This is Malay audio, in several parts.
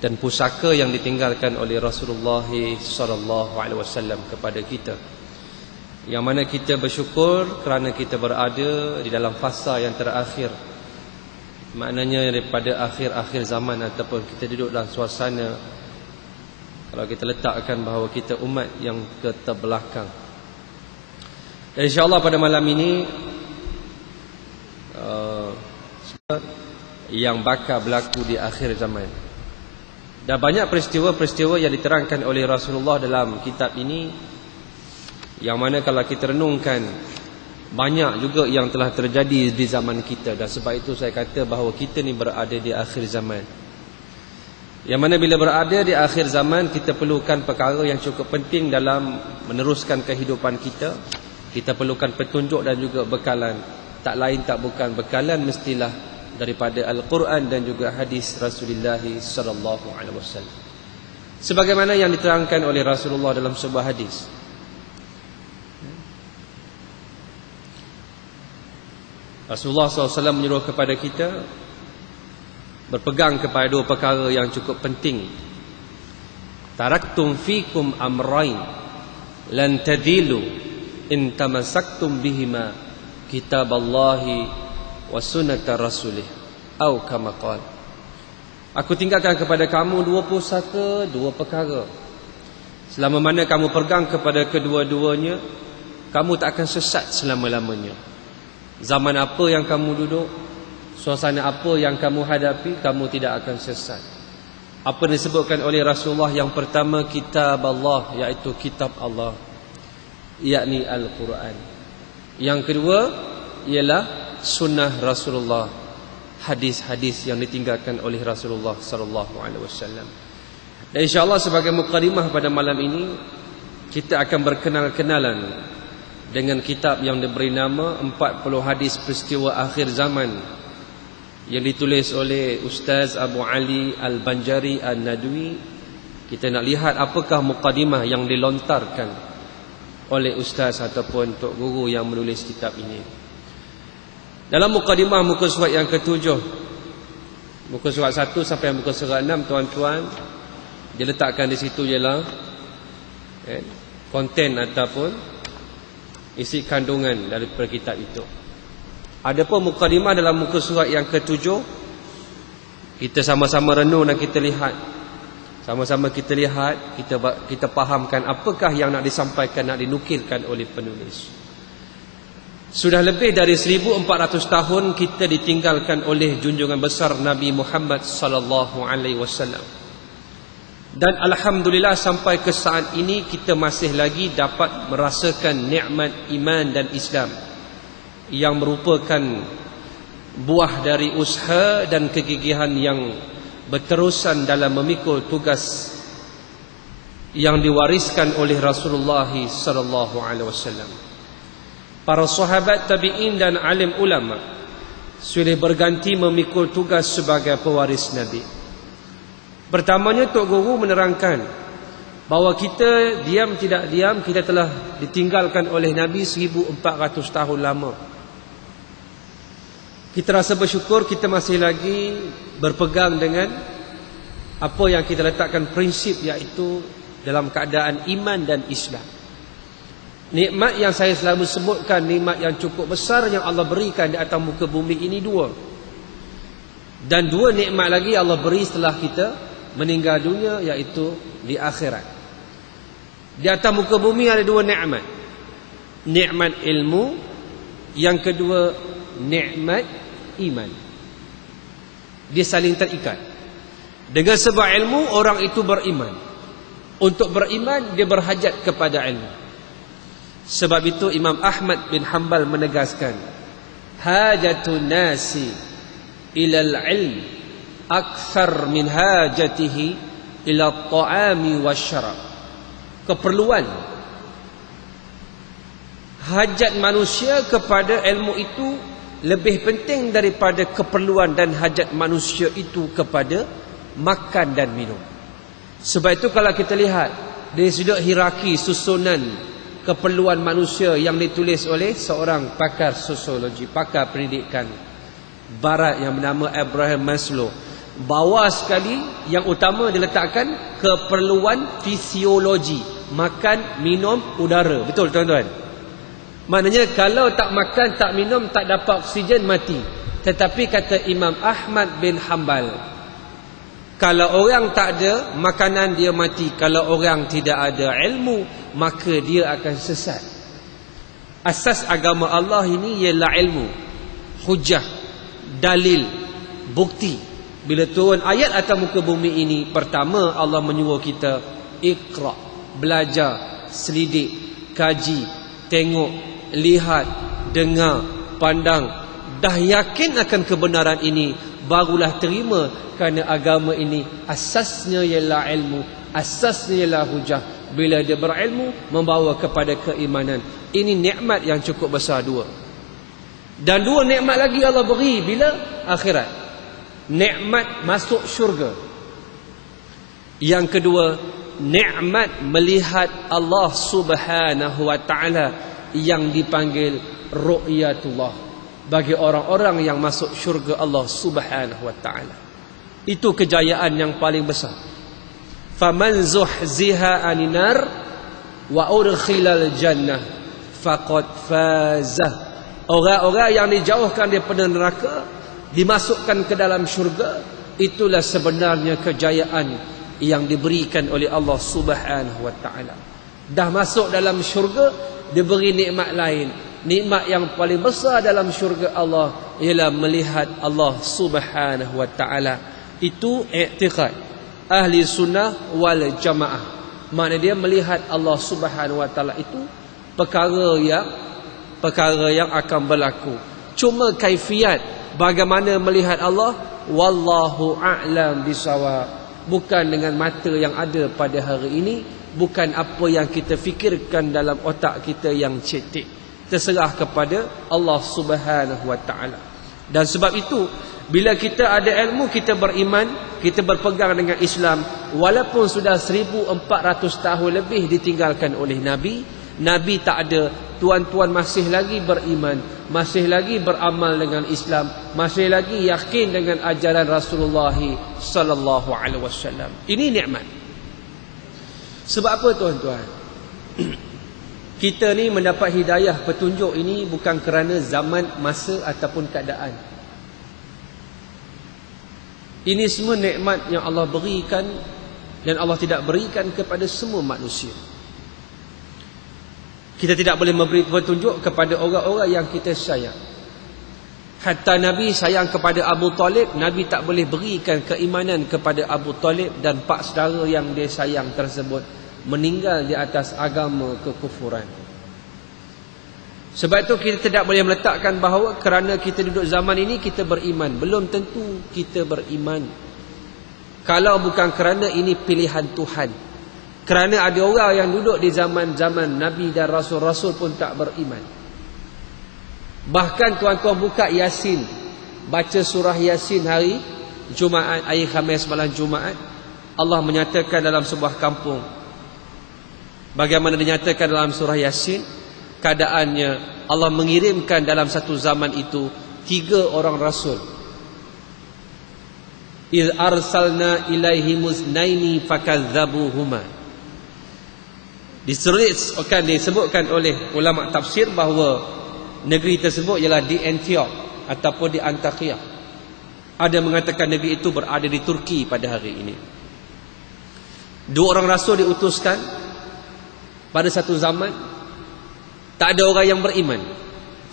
dan pusaka yang ditinggalkan oleh Rasulullah SAW kepada kita, yang mana kita bersyukur kerana kita berada di dalam fasa yang terakhir, maknanya daripada akhir-akhir zaman, ataupun kita duduk dalam suasana, kalau kita letakkan bahawa kita umat yang terbelakang. Dan insyaAllah pada malam ini yang bakal berlaku di akhir zaman. Dan banyak peristiwa-peristiwa yang diterangkan oleh Rasulullah dalam kitab ini, yang mana kalau kita renungkan, banyak juga yang telah terjadi di zaman kita. Dan sebab itu saya kata bahawa kita ni berada di akhir zaman, yang mana bila berada di akhir zaman, kita perlukan perkara yang cukup penting dalam meneruskan kehidupan kita. Kita perlukan petunjuk dan juga bekalan. Tak lain tak bukan, bekalan mestilah daripada Al-Quran dan juga hadis Rasulullah SAW, sebagaimana yang diterangkan oleh Rasulullah dalam sebuah hadis. Rasulullah SAW menyuruh kepada kita berpegang kepada dua perkara yang cukup penting. Taraktum fikum amrain lan tadilu in tamassaktum bihima kitaballahi wa sunnata rasulih atau kama qala. Aku tinggalkan kepada kamu dua pusaka, dua perkara. Selama mana kamu pegang kepada kedua-duanya, kamu tak akan sesat selama-lamanya. Zaman apa yang kamu duduk, suasana apa yang kamu hadapi, kamu tidak akan sesat. Apa disebutkan oleh Rasulullah? Yang pertama, kitab Allah, iaitu kitab Allah, yakni Al-Quran. Yang kedua ialah sunnah Rasulullah, hadis-hadis yang ditinggalkan oleh Rasulullah SAW. Dan insyaAllah sebagai mukadimah pada malam ini, kita akan berkenal-kenalan dengan kitab yang diberi nama 40 hadis peristiwa akhir zaman, yang ditulis oleh Ustaz Abu Ali Al-Banjari Al-Nadwi. Kita nak lihat apakah mukadimah yang dilontarkan oleh Ustaz ataupun Tok Guru yang menulis kitab ini. Dalam mukadimah muka surat yang ketujuh, muka surat 1 sampai muka surat 6, tuan-tuan, dia letakkan di situ ialah konten ataupun isi kandungan daripada kitab itu. Adapun mukadimah dalam muka surat yang ketujuh, kita sama-sama renung dan kita lihat, sama-sama kita lihat, kita fahamkan apakah yang nak disampaikan, nak dinukilkan oleh penulis. Sudah lebih dari 1400 tahun kita ditinggalkan oleh junjungan besar Nabi Muhammad sallallahu alaihi wasallam. Dan alhamdulillah sampai ke saat ini kita masih lagi dapat merasakan nikmat iman dan Islam, yang merupakan buah dari usaha dan kegigihan yang berterusan dalam memikul tugas yang diwariskan oleh Rasulullah sallallahu alaihi wasallam. Para sahabat, tabi'in dan alim ulama sudah berganti memikul tugas sebagai pewaris Nabi. Pertamanya Tok Guru menerangkan bahawa kita diam tidak diam, kita telah ditinggalkan oleh Nabi 1400 tahun lama. Kita rasa bersyukur kita masih lagi berpegang dengan apa yang kita letakkan prinsip, iaitu dalam keadaan iman dan Islam. Nikmat yang saya selalu sebutkan, nikmat yang cukup besar yang Allah berikan di atas muka bumi ini dua. Dan dua nikmat lagi Allah beri setelah kita meninggal dunia, iaitu di akhirat. Di atas muka bumi ada dua nikmat. Nikmat ilmu, yang kedua nikmat iman. Dia saling terikat. Dengan sebab ilmu, orang itu beriman. Untuk beriman, dia berhajat kepada ilmu. Sebab itu Imam Ahmad bin Hanbal menegaskan, hajatun nasi ilal ilm akthar min hajatihi ila ta'ami wasyarab. Keperluan, hajat manusia kepada ilmu itu lebih penting daripada keperluan dan hajat manusia itu kepada makan dan minum. Sebab itu kalau kita lihat dari sudut hierarki susunan keperluan manusia yang ditulis oleh seorang pakar sosiologi, pakar pendidikan barat yang bernama Abraham Maslow, Bawah sekali yang utama diletakkan keperluan fisiologi, makan, minum, udara. Betul tuan-tuan? Maknanya kalau tak makan, tak minum, tak dapat oksigen, mati. Tetapi kata Imam Ahmad bin Hanbal, kalau orang tak ada makanan, dia mati. Kalau orang tidak ada ilmu, maka dia akan sesat. Asas agama Allah ini ialah ilmu, hujah, dalil, bukti. Bila turun ayat atas muka bumi ini, pertama Allah menyuruh kita iqra, belajar, selidik, kaji, tengok, lihat, dengar, pandang. Dah yakin akan kebenaran ini, barulah terima, kerana agama ini asasnya ialah ilmu, asasnya ialah hujah. Bila dia berilmu, membawa kepada keimanan. Ini nikmat yang cukup besar dua. Dan dua nikmat lagi Allah beri bila akhirat. Nikmat masuk syurga. Yang kedua, nikmat melihat Allah Subhanahu wa taala yang dipanggil ru'yatullah, bagi orang-orang yang masuk syurga Allah Subhanahu wa taala. Itu kejayaan yang paling besar. Faman zuhziha 'anil nar wa udkhilal jannah faqad faza. Orang-orang yang dijauhkan daripada neraka, dimasukkan ke dalam syurga, itulah sebenarnya kejayaan yang diberikan oleh Allah Subhanahu wa taala. Dah masuk dalam syurga, diberi nikmat lain. Nikmat yang paling besar dalam syurga Allah ialah melihat Allah Subhanahu wa taala. Itu i'tiqad ahli sunnah wal jamaah. Makna dia melihat Allah Subhanahu wa taala itu perkara yang akan berlaku. Cuma kaifiat bagaimana melihat Allah, wallahu a'lam bisawab. Bukan dengan mata yang ada pada hari ini, bukan apa yang kita fikirkan dalam otak kita yang cetek. Terserah kepada Allah Subhanahu wa taala. Dan sebab itu, bila kita ada ilmu, kita beriman, kita berpegang dengan Islam, walaupun sudah 1400 tahun lebih ditinggalkan oleh Nabi, Nabi tak ada, tuan-tuan masih lagi beriman, masih lagi beramal dengan Islam, masih lagi yakin dengan ajaran Rasulullah sallallahu alaihi wasallam. Ini nikmat. Sebab apa tuan-tuan? Kita ni mendapat hidayah, petunjuk ini bukan kerana zaman, masa ataupun keadaan. Ini semua nikmat yang Allah berikan, dan Allah tidak berikan kepada semua manusia. Kita tidak boleh memberi petunjuk kepada orang-orang yang kita sayang. Hatta Nabi sayang kepada Abu Talib, Nabi tak boleh berikan keimanan kepada Abu Talib dan pak saudara yang dia sayang tersebut meninggal di atas agama kekufuran. Sebab itu kita tidak boleh meletakkan bahawa kerana kita duduk zaman ini kita beriman. Belum tentu kita beriman. Kalau bukan kerana ini pilihan Tuhan. Kerana ada orang yang duduk di zaman-zaman Nabi dan Rasul-Rasul pun tak beriman. Bahkan tuan-tuan buka Yasin, baca surah Yasin hari Jumaat, hari Khamis malam Jumaat, Allah menyatakan dalam sebuah kampung, bagaimana dinyatakan dalam surah Yasin, keadaannya Allah mengirimkan dalam satu zaman itu 3 orang rasul. Iz arsalna ilaihimus naini fakadzabuhuma. Disebutkan oleh ulama tafsir bahawa negeri tersebut ialah di Antioch ataupun di Antakya. Ada mengatakan negeri itu berada di Turki pada hari ini. 2 orang rasul diutuskan pada satu zaman. Tak ada orang yang beriman.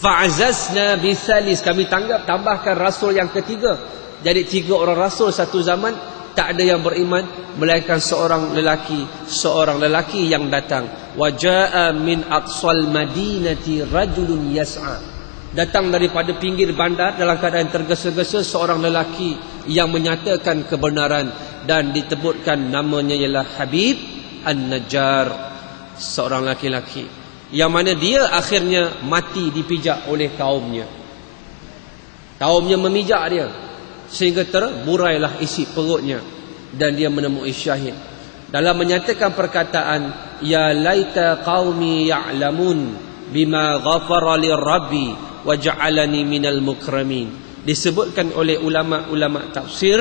Fa'azazna bisalis, kami tambahkan rasul yang ketiga. Jadi 3 orang rasul satu zaman, tak ada yang beriman melainkan seorang lelaki yang datang. Waja'a min aqsal madinati rajulun yas'a. Datang daripada pinggir bandar dalam keadaan tergesa-gesa seorang lelaki yang menyatakan kebenaran, dan disebutkan namanya ialah Habib An-Najjar, seorang laki-laki yang mana dia akhirnya mati dipijak oleh kaumnya. Kaumnya memijak dia sehingga terburailah isi perutnya dan dia menemui syahid. Dalam menyatakan perkataan, ya laita qaumi ya'lamun bima ghafara li rabbi wa ja'alani minal mukramin, disebutkan oleh ulama-ulama tafsir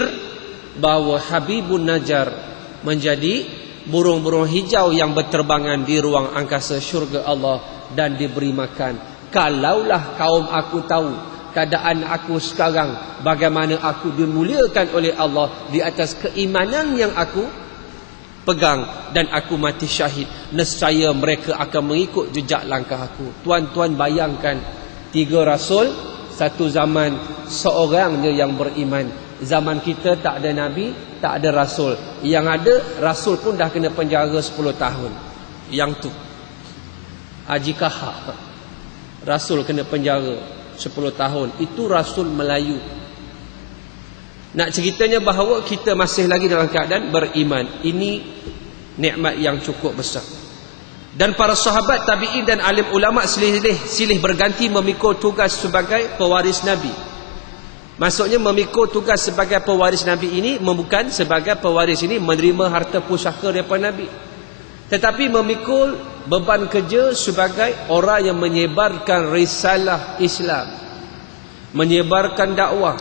bahawa Habibun Najjar menjadi burung-burung hijau yang berterbangan di ruang angkasa syurga Allah dan diberi makan. Kalaulah kaum aku tahu keadaan aku sekarang, bagaimana aku dimuliakan oleh Allah di atas keimanan yang aku pegang, dan aku mati syahid, nescaya mereka akan mengikut jejak langkah aku. Tuan-tuan bayangkan, 3 rasul satu zaman, seorang je yang beriman. Zaman kita tak ada nabi, tak ada rasul. Yang ada rasul pun dah kena penjara 10 tahun. Yang tu Haji Kahak, rasul kena penjara 10 tahun. Itu rasul Melayu. Nak ceritanya bahawa kita masih lagi dalam keadaan beriman. Ini nikmat yang cukup besar. Dan para sahabat, tabi'in dan alim ulama silih berganti memikul tugas sebagai pewaris Nabi. Maksudnya memikul tugas sebagai pewaris Nabi ini bukan sebagai pewaris ini menerima harta pusaka daripada Nabi, tetapi memikul beban kerja sebagai orang yang menyebarkan risalah Islam, menyebarkan dakwah,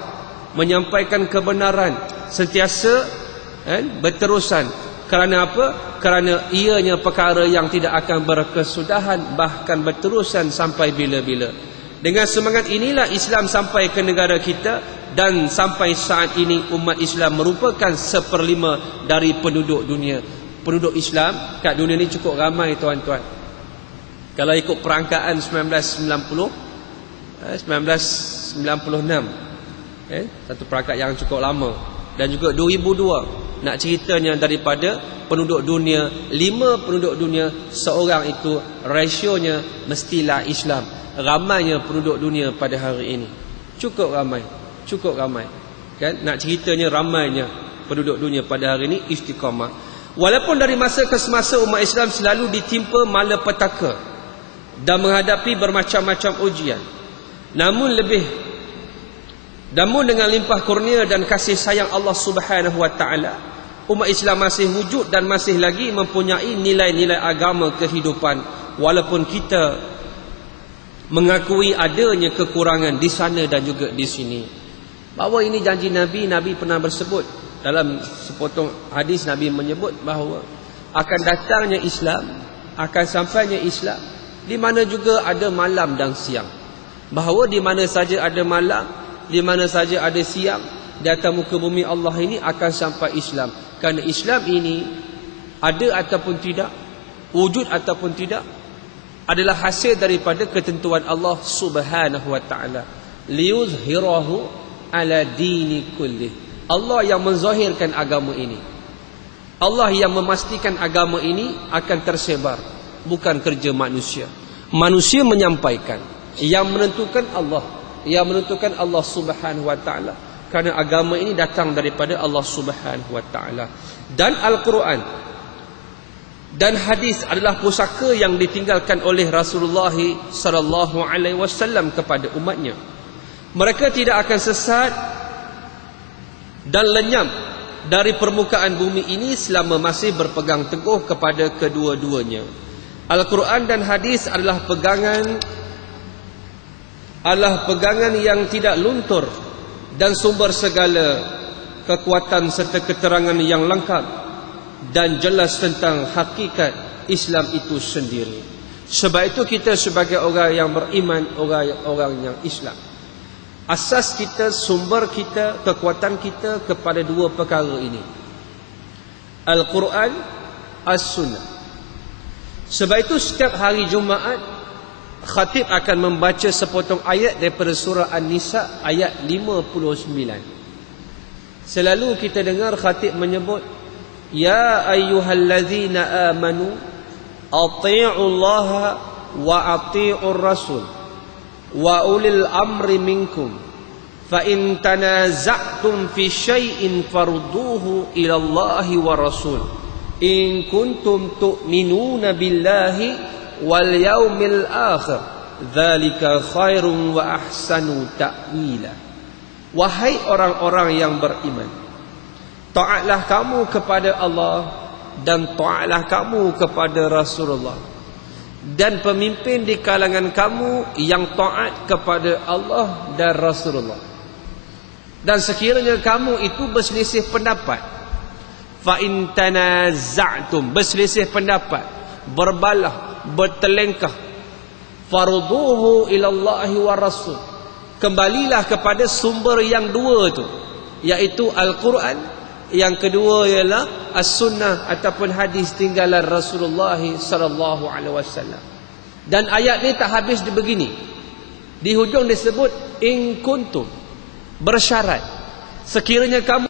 menyampaikan kebenaran sentiasa berterusan. Kerana apa? Kerana ianya perkara yang tidak akan berkesudahan, bahkan berterusan sampai bila-bila. Dengan semangat inilah Islam sampai ke negara kita, dan sampai saat ini umat Islam merupakan 1/5 dari penduduk dunia. Penduduk Islam kat dunia ni cukup ramai, tuan-tuan. Kalau ikut perangkaan 1996, satu perangkat yang cukup lama, dan juga 2002. Nak ceritanya daripada penduduk dunia, 5 penduduk dunia, seorang itu rasionya mestilah Islam. Ramainya penduduk dunia pada hari ini. Cukup ramai. Kan? Nak ceritanya ramainya penduduk dunia pada hari ini istiqamah. Walaupun dari masa ke semasa umat Islam selalu ditimpa malapetaka dan menghadapi bermacam-macam ujian, namun dengan limpah kurnia dan kasih sayang Allah Subhanahu wa taala, umat Islam masih wujud dan masih lagi mempunyai nilai-nilai agama kehidupan, walaupun kita mengakui adanya kekurangan di sana dan juga di sini. Bahawa ini janji Nabi. Nabi pernah bersebut dalam sepotong hadis, Nabi menyebut bahawa akan datangnya Islam, akan sampainya Islam di mana juga ada malam dan siang. Bahawa di mana saja ada malam, di mana saja ada siang, di atas muka bumi Allah ini akan sampai Islam. Kerana Islam ini ada ataupun tidak, wujud ataupun tidak, adalah hasil daripada ketentuan Allah Subhanahu wa taala. Liyuzhirahu ala dini kullih. Allah yang menzahirkan agama ini. Allah yang memastikan agama ini akan tersebar, bukan kerja manusia. Manusia menyampaikan, yang menentukan Allah, yang menentukan Allah Subhanahu wa taala. Kerana agama ini datang daripada Allah Subhanahu wa taala. Dan Al-Quran dan hadis adalah pusaka yang ditinggalkan oleh Rasulullah sallallahu alaihi wasallam kepada umatnya. Mereka tidak akan sesat dan lenyap dari permukaan bumi ini selama masih berpegang teguh kepada kedua-duanya. Al-Quran dan hadis adalah pegangan yang tidak luntur dan sumber segala kekuatan serta keterangan yang lengkap dan jelas tentang hakikat Islam itu sendiri. Sebab itu kita sebagai orang yang beriman, orang yang Islam, asas kita, sumber kita, kekuatan kita kepada 2 perkara ini, Al-Quran, As-Sunnah. Sebab itu setiap hari Jumaat, khatib akan membaca sepotong ayat daripada surah An-Nisa ayat 59. Selalu kita dengar khatib menyebut, Ya ayyuhallazina amanu ati'ullaha wa ati'ur rasul wa ulil amri minkum fa in tanaza'tum fi syai'in farudduhu ila Allahi wa rasul in kuntum tu'minuna billahi wal yaumil akhir dzalika khairun wa ahsanu ta'wila. Wahai orang-orang yang beriman, taatlah kamu kepada Allah dan taatlah kamu kepada Rasulullah, dan pemimpin di kalangan kamu yang taat kepada Allah dan Rasulullah. Dan sekiranya kamu itu berselisih pendapat, fa in tanaza'tum, berselisih pendapat, berbalah, bertelengkah, farduhu ila Allah wa rasul, kembalilah kepada sumber yang dua tu, iaitu Al-Quran, yang kedua ialah As-Sunnah ataupun hadis tinggalan Rasulullah sallallahu alaihi wasallam. Dan ayat ni tak habis di begini. Di hujung disebut in kuntum, bersyarat sekiranya kamu